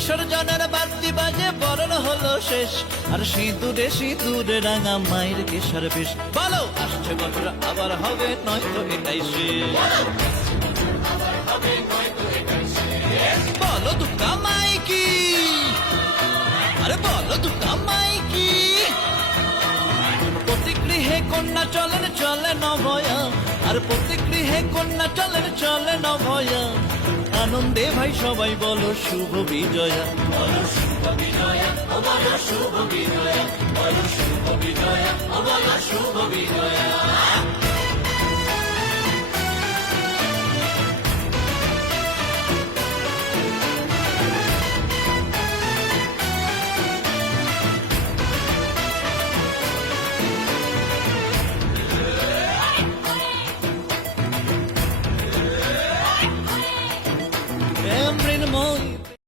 বিসর্জনের বাদ্যি বাজে বরণ হলো শেষ, আর সিঁদুরে সিঁদুরে রাঙা মায়ের কেশর বেশ। বলো আসছে বছর আবার হবে, নয়তো এটাই শেষ। বলো দুর্গা মাই কি, আরে বলো দুর্গা মাই কি। প্রতি গৃহে কন্যা চলেন চলে নভয়া, আর প্রতি গৃহে কন্যা চলেন চলে নভয়া। আনন্দে ভাই সবাই বলো শুভ বিজয়া, বলো শুভ বিজয়া, ও বলো শুভ বিজয়া, বলো শুভ বিজয়া, ও বলো শুভ বিজয়া।